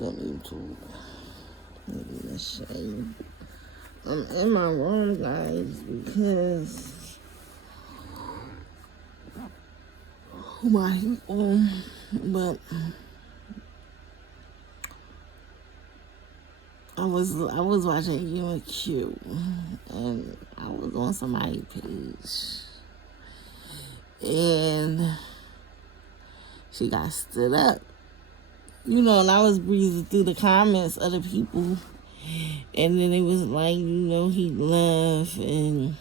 On YouTube. Maybe a shame. I'm in my room, guys, because my but I was watching You and Q, and I was on somebody's page, and she got stood up. And I was breezing through the comments of the people, and then it was like, he left and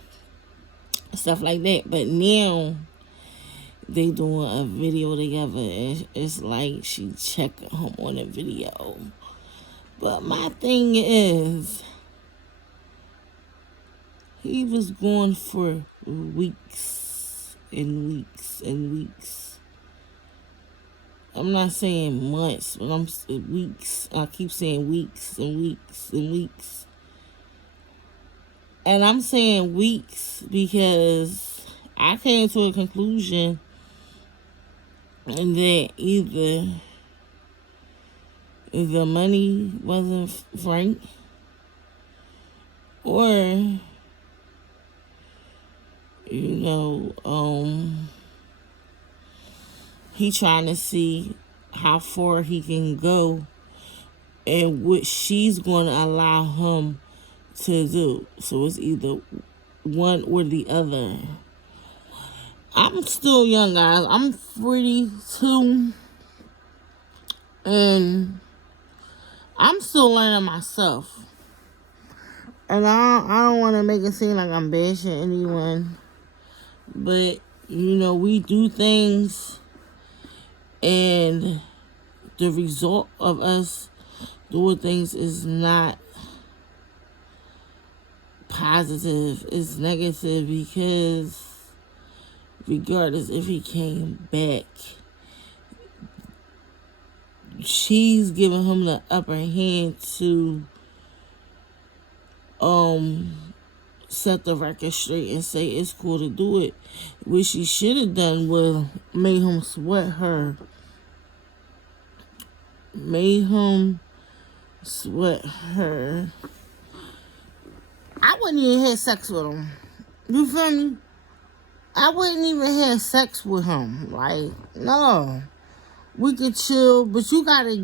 stuff like that. But now they doing a video together, and it's like she checking him on the video. But my thing is, he was gone for weeks and weeks and weeks. I'm not saying months, but I'm weeks. I keep saying weeks and weeks and weeks. And I'm saying weeks because I came to a conclusion that either the money wasn't frank, or he trying to see how far he can go and what she's going to allow him to do. So it's either one or the other. I'm still young, guys. I'm 42, and I'm still learning myself. And I don't want to make it seem like I'm bashing anyone, but we do things, and the result of us doing things is not positive. It's negative, because regardless if he came back, she's giving him the upper hand to set the record straight and say it's cool to do it. What she should have done was made him sweat her. Made him sweat her. I wouldn't even have sex with him. You feel me? I wouldn't even have sex with him. Like, no. We could chill, but I gotta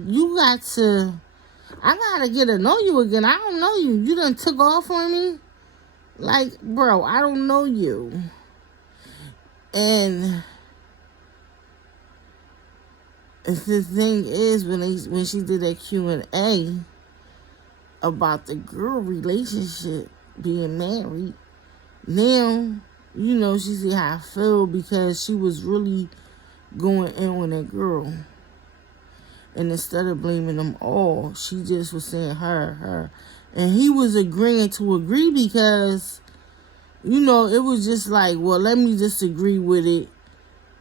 get to know you again. I don't know you. You done took off on me. Like, bro, I don't know you. And the thing is, when she did that Q&A about the girl relationship, being married, now, she see how I feel, because she was really going in on that girl. And instead of blaming them all, she just was saying her. And he was agreeing to agree, because, it was just like, well, let me just agree with it.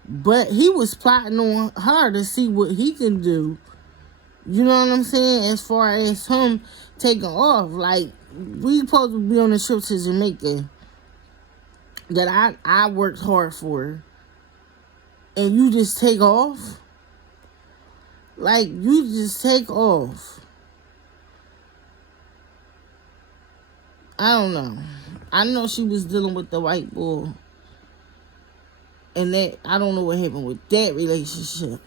But he was plotting on her to see what he can do. You know what I'm saying? As far as him taking off. Like, we supposed to be on a trip to Jamaica that I worked hard for. And you just take off? Like, you just take off. I don't know. I know she was dealing with the white boy. And that, I don't know what happened with that relationship.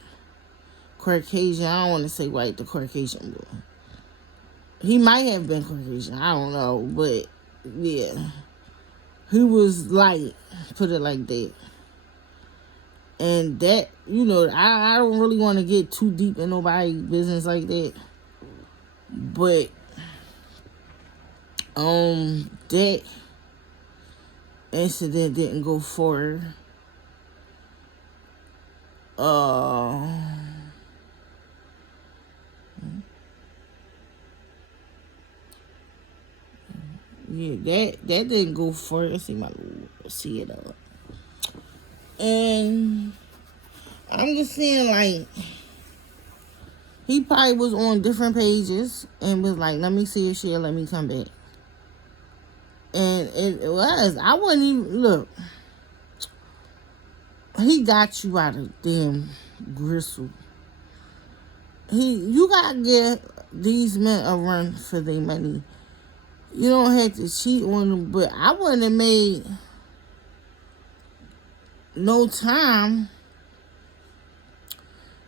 Caucasian, I don't want to say white, the Caucasian boy. He might have been Caucasian, I don't know. But, yeah. He was light, put it like that. And that, I don't really want to get too deep in nobody's business like that. But, that incident didn't go forward. Yeah, that didn't go forward. Let's see my see it up. And I'm just saying, like, he probably was on different pages and was like, let me see if she'll let me come back. And it was. I wouldn't even, look. He got you out of damn gristle. You gotta give these men a run for their money. You don't have to cheat on them, but I wouldn't have made no time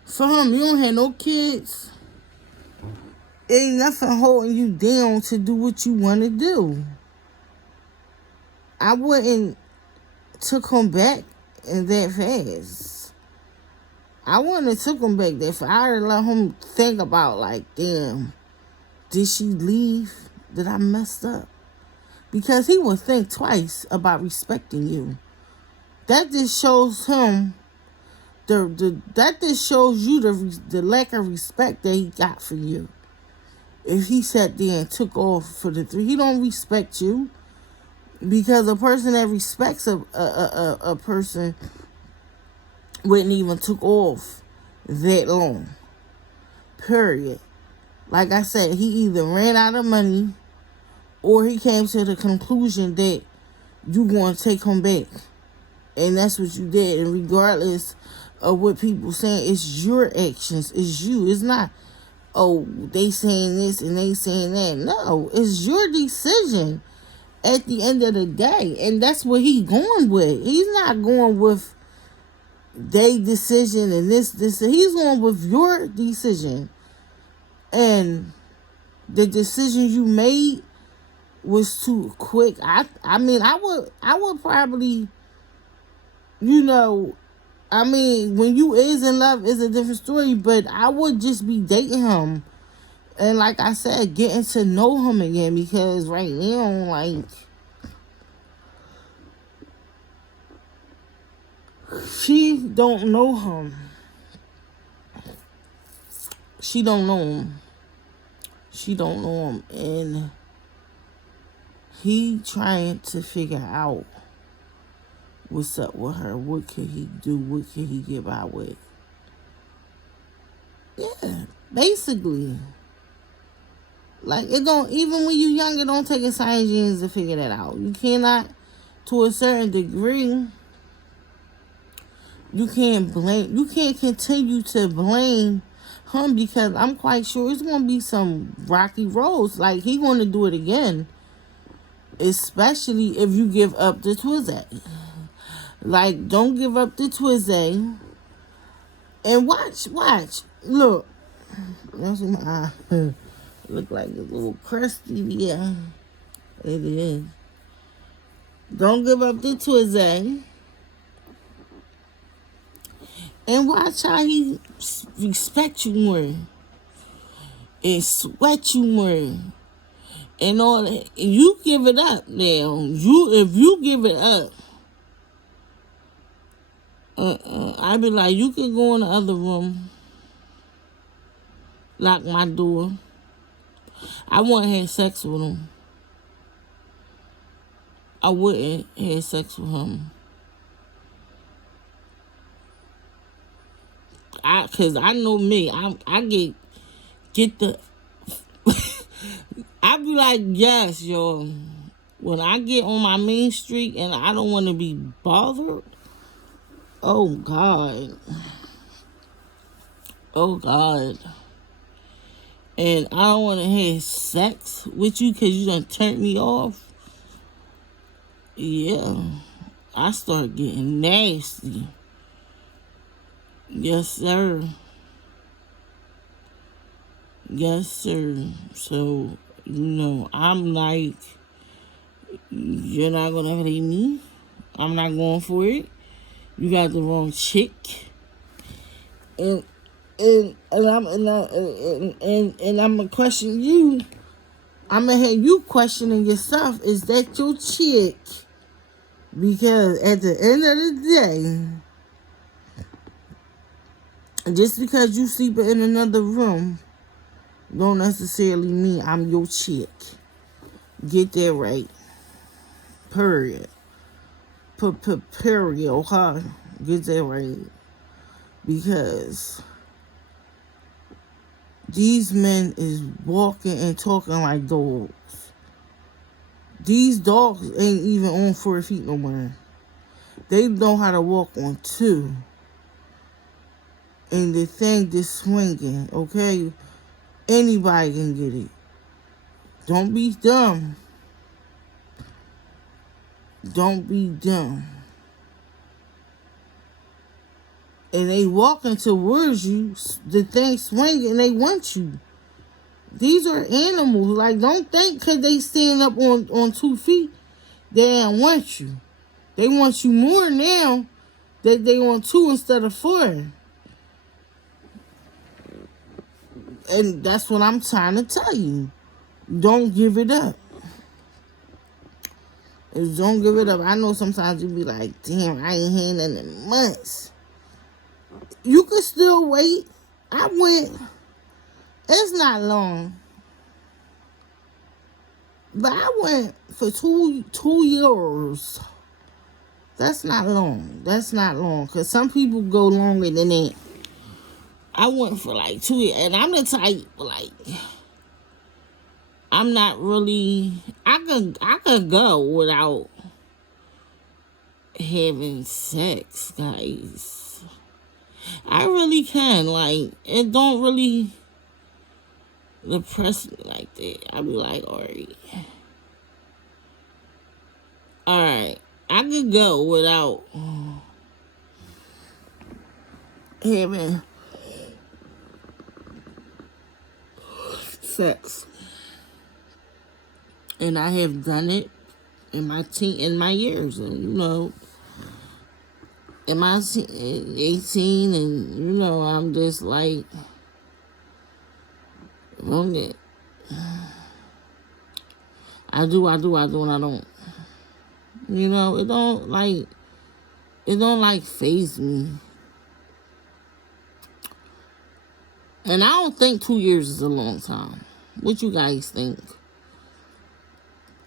for him. You don't have no kids. Ain't nothing holding you down to do what you want to do. I wouldn't took him back that fast. I wouldn't have took him back that fast. I'd have let him think about, like, damn, did she leave? Did I mess up? Because he would think twice about respecting you. That just shows him that just shows you the lack of respect that he got for you. If he sat there and took off for the 3, he don't respect you. Because a person that respects a person wouldn't even took off that long. Period. Like I said, he either ran out of money or he came to the conclusion that you going to take him back. And that's what you did. And regardless of what people saying, it's your actions. It's you. It's not, oh, they saying this and they saying that. No, it's your decision at the end of the day. And that's what he's going with. He's not going with their decision and this. He's going with your decision. And the decision you made was too quick. I mean, I would probably, when you is in love is a different story, but I would just be dating him. And like I said, getting to know him again, because right now, like, she don't know him. She don't know him. She don't know him. And he trying to figure out what's up with her. What can he do? What can he get by with? Yeah, basically. Like, it don't, even when you young, it don't take a science genius to figure that out. You cannot, to a certain degree, you can't continue to blame him, because I'm quite sure it's going to be some rocky roads. Like, he going to do it again. Especially if you give up the Twizzy. Like, don't give up the Twizzy. And watch. Look. That's my eye. Look like a little crusty. Yeah. It is. Don't give up the Twizzy. And watch how he respect you more. And sweat you more. And all that. You give it up now. If you give it up, I'd be like, you can go in the other room. Lock my door. I wouldn't have sex with him. I wouldn't have sex with him. Cause I know me. I get the. I be like, yes, yo. When I get on my main street and I don't want to be bothered, oh God. Oh God. And I don't want to have sex with you because you done turned me off. Yeah. I start getting nasty. Yes, sir. Yes, sir. So, I'm like, you're not going to hate me. I'm not going for it. You got the wrong chick. And I'm gonna question you. I'm gonna have you questioning yourself. Is that your chick? Because at the end of the day, just because you sleep in another room don't necessarily mean I'm your chick. Get that right. Period. Period, huh? Get that right. Because these men is walking and talking like dogs. These dogs ain't even on 4 feet no more. They know how to walk on 2. And the thing just swinging, okay? Anybody can get it. Don't be dumb. Don't be dumb. And they walking towards you, the thing swinging, they want you. These are animals. Like, don't think because they stand up on 2 feet, they don't want you. They want you more now that they on 2 instead of 4. And that's what I'm trying to tell you. Don't give it up. Don't give it up. I know sometimes you be like, damn, I ain't had nothing in months. You could still wait. I went, it's not long, but I went for two years. That's not long. That's not long. Because some people go longer than that. I went for like 2 years. And I'm the type, like, I'm not really, I could go without having sex, guys. I really can. Like, it don't really depress me like that. I be like, alright. I could go without having sex. And I have done it in my years, and in my 18, and I'm just like, wrong it. I do, and I don't. It don't like faze me. And I don't think 2 years is a long time. What you guys think?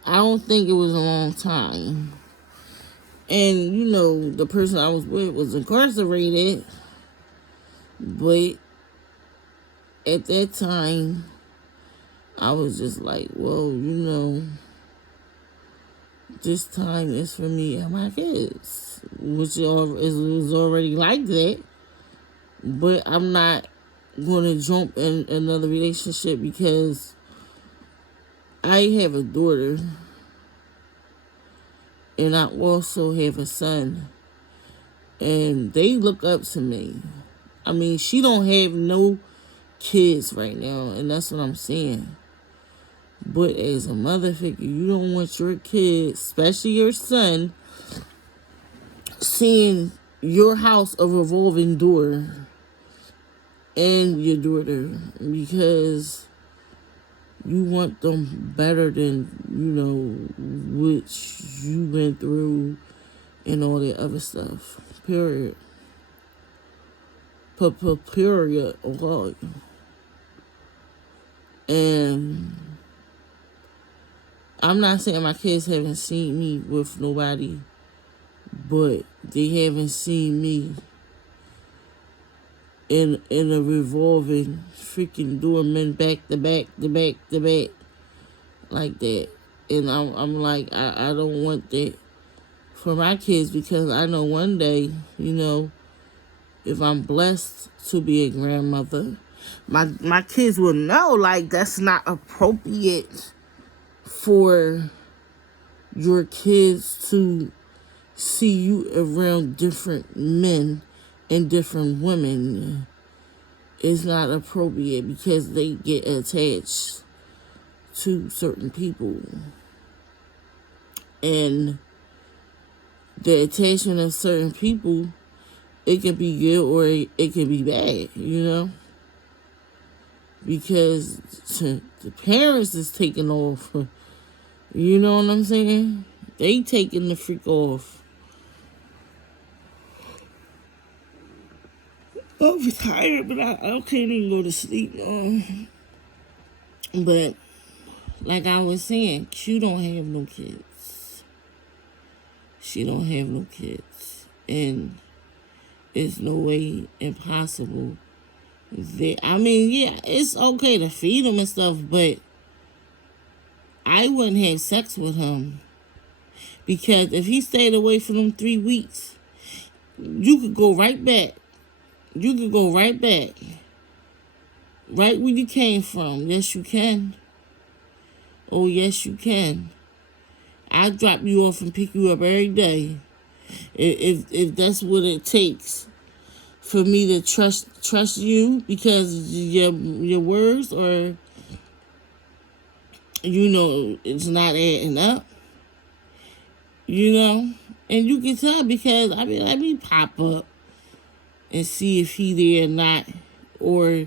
I don't think it was a long time. And, the person I was with was incarcerated. But at that time, I was just like, well, this time is for me and my kids. Which was already like that. But I'm not going to jump in another relationship because I have a daughter. And I also have a son. And they look up to me. I mean, she don't have no kids right now. And that's what I'm saying. But as a mother figure, you don't want your kids, especially your son, seeing your house a revolving door and your daughter. Because you want them better than, which you went through and all that other stuff. Period. Period. Okay. And I'm not saying my kids haven't seen me with nobody, but they haven't seen me in a revolving freaking doorman back to back like that. And I'm like, I don't want that for my kids, because I know one day, if I'm blessed to be a grandmother, my kids will know, like, that's not appropriate for your kids to see you around different men and different women. Is not appropriate because they get attached to certain people. And the attachment of certain people, it can be good or it can be bad, because the parents is taking off. You know what I'm saying? They taking the freak off. I'm tired, but I can't even go to sleep. But like I was saying, Q don't have no kids. She don't have no kids. And it's no way impossible that, yeah, it's okay to feed him and stuff, but I wouldn't have sex with him. Because if he stayed away for them 3 weeks, you could go right back You can go right back. Right where you came from. Yes, you can. Oh, yes, you can. I drop you off and pick you up every day. If that's what it takes for me to trust you because your words or it's not adding up. And you can tell because let me pop up and see if he there or not, or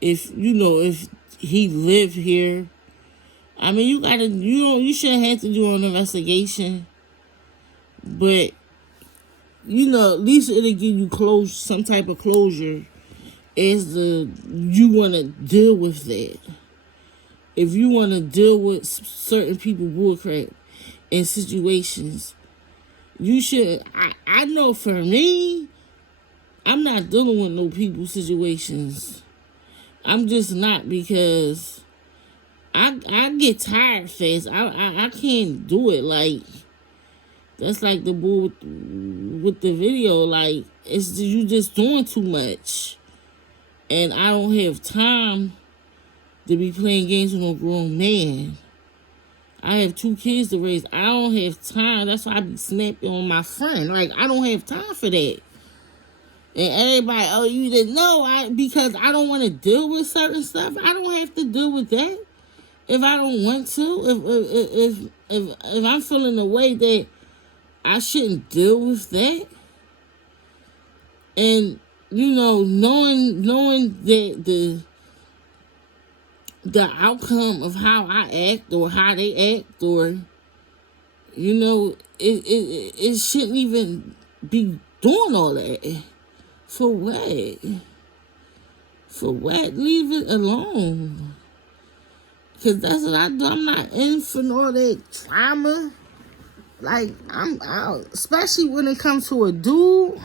if he lived here. You shouldn't have to do an investigation, but at least it'll give you some type of closure as you want to deal with that. If you want to deal with certain people bullcrap in situations, you should. I know for me, I'm not dealing with no people situations. I'm just not, because I get tired fast. I can't do it. Like, that's like the bull with the video. Like, you just doing too much, and I don't have time to be playing games with no grown man. I have 2 kids to raise. I don't have time. That's why I be snapping on my friend. Like, I don't have time for that. And everybody, oh, you didn't know, because I don't want to deal with certain stuff. I don't have to deal with that if I don't want to. If I'm feeling the way that I shouldn't deal with that, and knowing that the outcome of how I act or how they act, or it shouldn't even be doing all that. For what? For what? Leave it alone. Because that's what I do. I'm not in for all that trauma. Like, I'm out. Especially when it comes to a dude.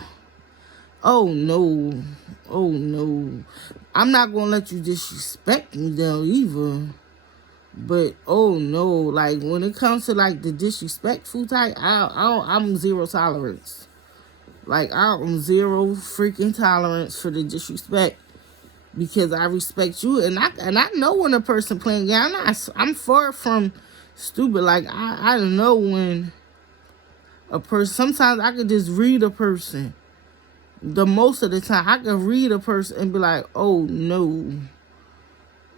Oh, no. Oh, no. I'm not going to let you disrespect me, though, either. But, oh, no. Like, when it comes to, like, the disrespectful type, I'm zero tolerance. Like, I'm zero freaking tolerance for the disrespect, because I respect you, and I know when a person playing game. I'm far from stupid. Like, I know when a person. Sometimes I could just read a person. The most of the time, I can read a person and be like, oh no,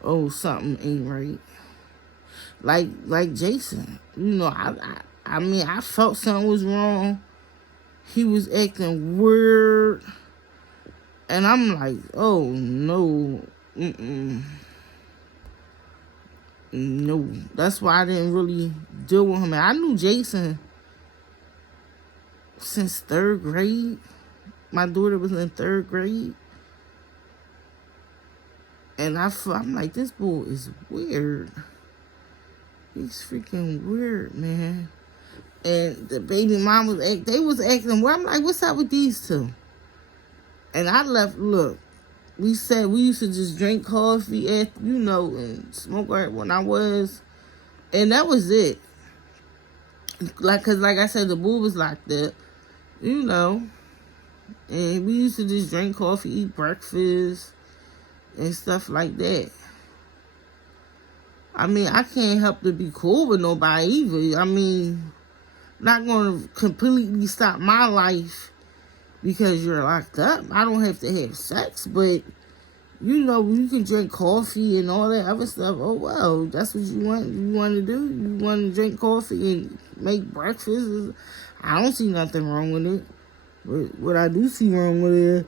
oh, something ain't right. Like Jason, I felt something was wrong. He was acting weird. And I'm like, oh, no. No. That's why I didn't really deal with him. And I knew Jason since 3rd grade. My daughter was in 3rd grade. And I'm like, this boy is weird. He's freaking weird, man. And the baby mom they was acting well. I'm like, what's up with these two? And I left, look, we used to just drink coffee and smoke when I was, and that was it. Cause like I said, the boo was locked up, and we used to just drink coffee, eat breakfast, and stuff like that. I can't help to be cool with nobody either. Not going to completely stop my life because you're locked up. I don't have to have sex, but, you can drink coffee and all that other stuff. Oh, well, that's what you want. You want to do? You want to drink coffee and make breakfast? I don't see nothing wrong with it. But what I do see wrong with it,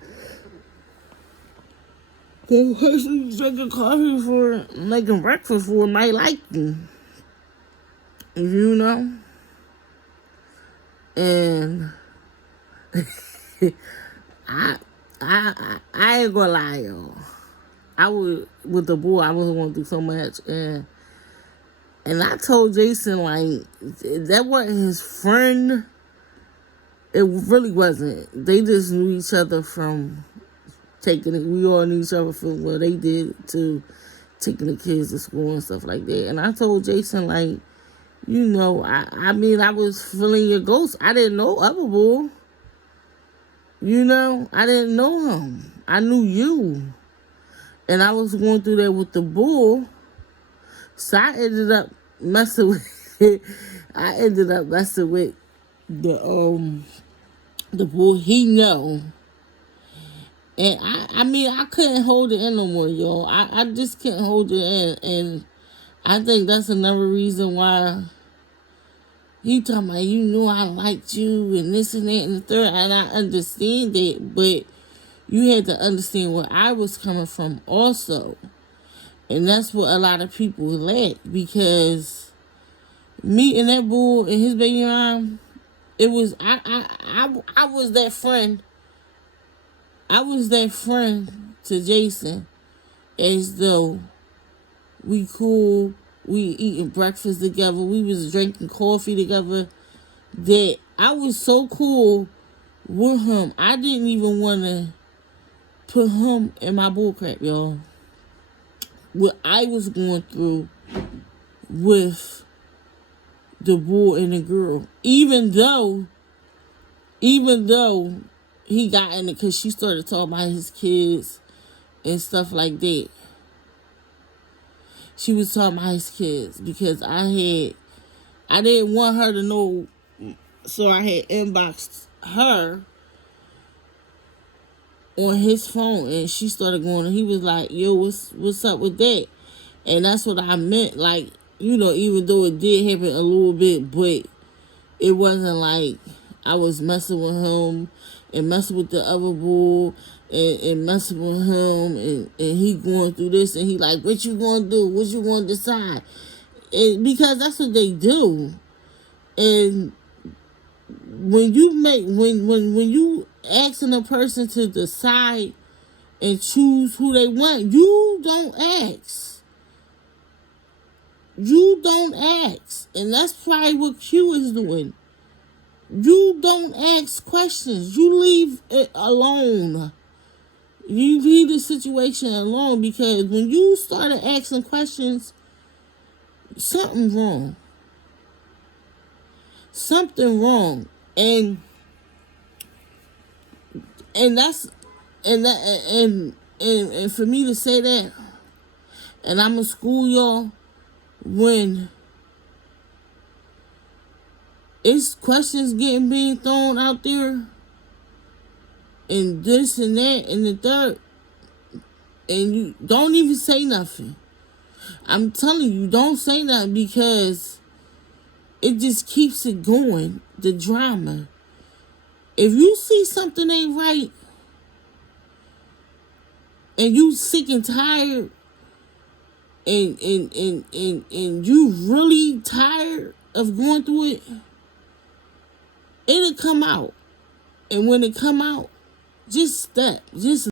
the person you drinking coffee for, making breakfast for, might like you. And I ain't gonna lie, y'all. With the boy, I wasn't gonna do so much, and I told Jason, like, that wasn't his friend. It really wasn't. They just knew each other from taking it. We all knew each other from what they did to taking the kids to school and stuff like that. And I told Jason, like, I was feeling your ghost. I didn't know other bull. I didn't know him. I knew you. And I was going through that with the bull. So I ended up messing with the bull. He know. And I mean, I couldn't hold it in no more, y'all. I just couldn't hold it in. And I think that's another reason why he talking about, you knew I liked you and this and that and the third. And I understand it, but you had to understand where I was coming from also. And that's what a lot of people lack, because me and that bull and his baby mom, it was I was that friend. I was that friend to Jason, as though we cool, we eating breakfast together, we was drinking coffee together, that I was so cool with him. I didn't even want to put him in my bullcrap, y'all. What I was going through with the boy and the girl, even though he got in it, because she started talking about his kids and stuff like that. She was talking about his kids because I didn't want her to know, so I had inboxed her on his phone, and she started going, and he was like, yo, what's up with that? And that's what I meant, like, even though it did happen a little bit, but it wasn't like I was messing with him and messing with the other bull and messing with him, and he going through this, and he like, what you gonna do? What you gonna decide? And because that's what they do. And when you asking a person to decide and choose who they want, you don't ask. You don't ask. And that's probably what Q is doing. You don't ask questions. You leave it alone. You leave the situation alone, because when you started asking questions, something wrong. Something wrong. And that's and for me to say that, and I'm in school, y'all, when it's questions being thrown out there, and this and that and the third, and you don't even say nothing. I'm telling you, don't say nothing, because it just keeps it going, the drama. If you see something ain't right, and you sick and tired, and you really tired of going through it, it'll come out. And when it come out, just step. Just